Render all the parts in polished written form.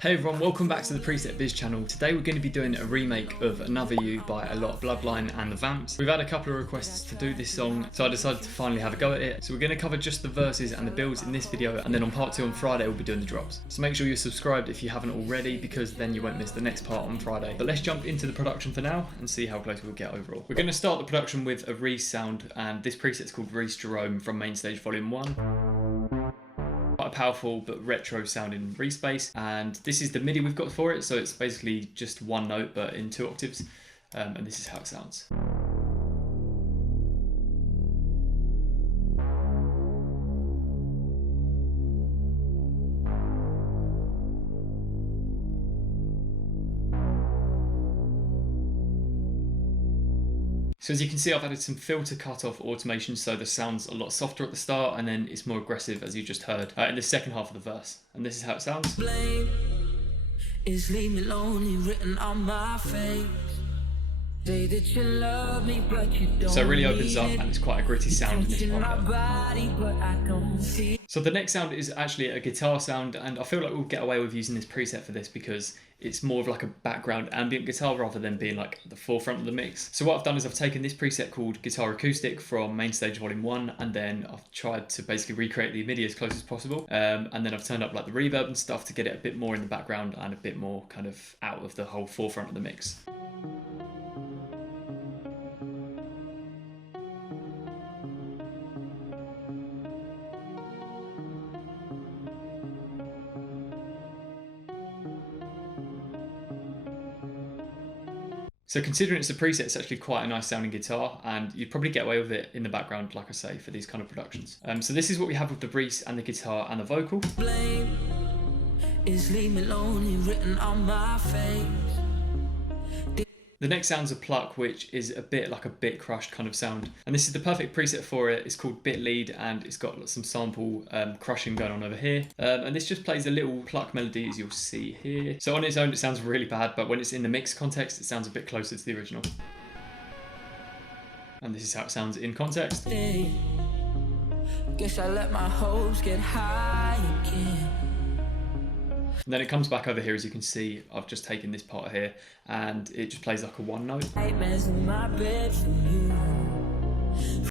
Hey everyone, welcome back to the Preset Biz channel. Today we're going to be doing a remake of Another You by Alok, BLOODLINE and The Vamps. We've had a couple of requests to do this song, so I decided to finally have a go at it. So we're going to cover just the verses and the builds in this video, and then on part 2 on Friday we'll be doing the drops. So make sure you're subscribed if you haven't already, because then you won't miss the next part on Friday. But let's jump into the production for now and see how close we'll get overall. We're going to start the production with a Reese sound, and this preset's called Reese Jerome from Main Stage Vol.1. Quite a powerful but retro sounding Reese bass, and this is the MIDI we've got for it, so it's basically just one note but in 2 octaves, and this is how it sounds. So as you can see, I've added some filter cutoff automation, so the sound's a lot softer at the start and then it's more aggressive, as you just heard, in the second half of the verse. And this is how it sounds. Blame is leave me lonely written on my face. Say that you love me, but you don't. So it really opens up and it's quite a gritty sound in this part. Body, but I don't see. So the next sound is actually a guitar sound, and I feel like we'll get away with using this preset for this because it's more of like a background ambient guitar rather than being like the forefront of the mix. So what I've done is I've taken this preset called Guitar Acoustic from Main Stage Vol.1, and then I've tried to basically recreate the MIDI as close as possible. And then I've turned up like the reverb and stuff to get it a bit more in the background and a bit more kind of out of the whole forefront of the mix. So considering it's a preset, it's actually quite a nice sounding guitar, and you'd probably get away with it in the background, like I say, for these kind of productions. So this is what we have with the Reese and the guitar and the vocal. Blame is leave me lonely written on my face. The next sound's a pluck, which is a bit like a bit crushed kind of sound. And this is the perfect preset for it. It's called bit lead, and it's got some sample crushing going on over here. And this just plays a little pluck melody, as you'll see here. So on its own, it sounds really bad, but when it's in the mix context, it sounds a bit closer to the original. And this is how it sounds in context. Guess I let my hopes get high again. And then it comes back over here, as you can see. I've just taken this part here and it just plays like a one note.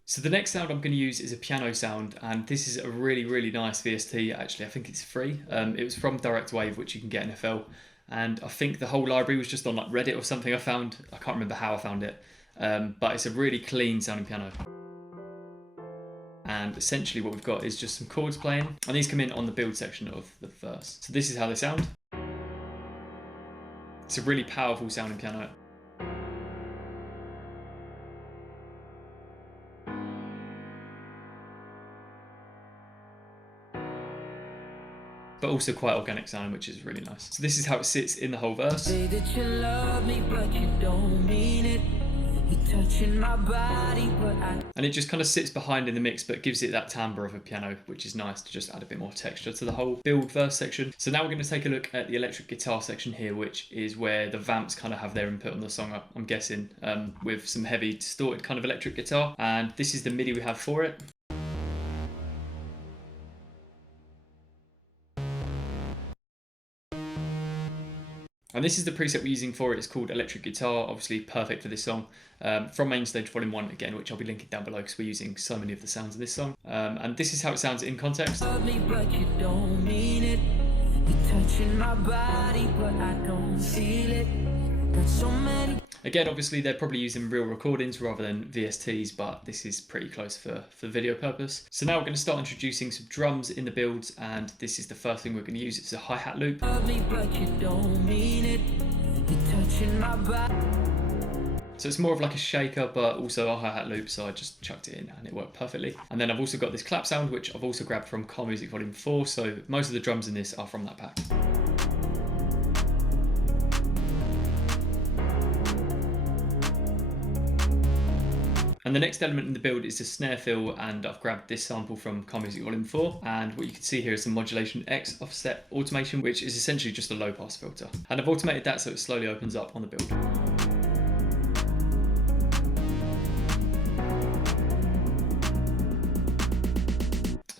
So the next sound I'm going to use is a piano sound, and this is a really nice VST. Actually, I think it's free. It was from Direct Wave, which you can get in FL, and I think the whole library was just on like Reddit or something. I can't remember how I found it, but it's a really clean sounding piano. And essentially what we've got is just some chords playing, and these come in on the build section of the verse. So this is how they sound. It's a really powerful sounding piano. But also quite organic sounding, which is really nice. So this is how it sits in the whole verse. Say that you love me, but you don't mean it. You're touching my body, but and it just kind of sits behind in the mix, but gives it that timbre of a piano, which is nice to just add a bit more texture to the whole build verse section. So now we're going to take a look at the electric guitar section here, which is where the Vamps kind of have their input on the song, I'm guessing, with some heavy distorted kind of electric guitar. And this is the MIDI we have for it. And this is the preset we're using for it. It's called Electric Guitar, obviously perfect for this song. From Main Stage Vol.1 again, which I'll be linking down below because we're using so many of the sounds in this song. And this is how it sounds in context. love me, but you don't mean it. You're touching my body, but I don't feel it. Got so many. Again, obviously they're probably using real recordings rather than VSTs, but this is pretty close for video purpose. So now we're going to start introducing some drums in the builds, and this is the first thing we're going to use. It's a hi-hat loop. Love me, but you don't mean it. You're touching my body. So it's more of like a shaker, but also a hi-hat loop, so I just chucked it in and it worked perfectly. And then I've also got this clap sound, which I've also grabbed from Car Music Volume 4, so most of the drums in this are from that pack. And the next element in the build is the snare fill, and I've grabbed this sample from Car Music Volume 4, and what you can see here is some modulation X offset automation, which is essentially just a low pass filter. And I've automated that so it slowly opens up on the build.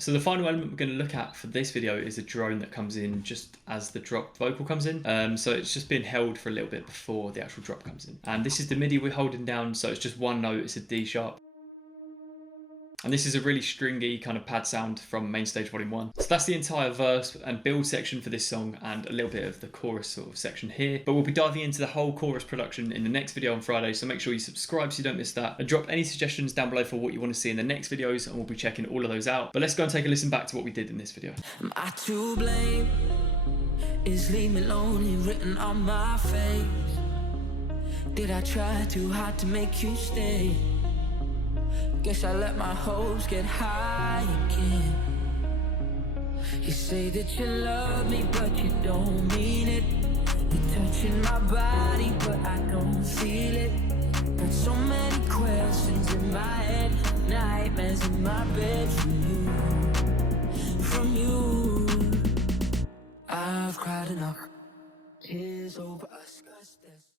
So the final element we're going to look at for this video is a drone that comes in just as the drop vocal comes in. So it's just been held for a little bit before the actual drop comes in. And this is the MIDI we're holding down, so it's just one note, it's a D sharp. And this is a really stringy kind of pad sound from Main Stage Vol.1. So that's the entire verse and build section for this song and a little bit of the chorus sort of section here. But we'll be diving into the whole chorus production in the next video on Friday, so make sure you subscribe so you don't miss that. And drop any suggestions down below for what you want to see in the next videos, and we'll be checking all of those out. But let's go and take a listen back to what we did in this video. Am I to blame? Is leave me lonely written on my face? Did I try too hard to make you stay? Guess I let my hopes get high again. You say that you love me, but you don't mean it. You're touching my body, but I don't feel it. Got so many questions in my head, nightmares in my bed from you. I've cried enough, tears over us.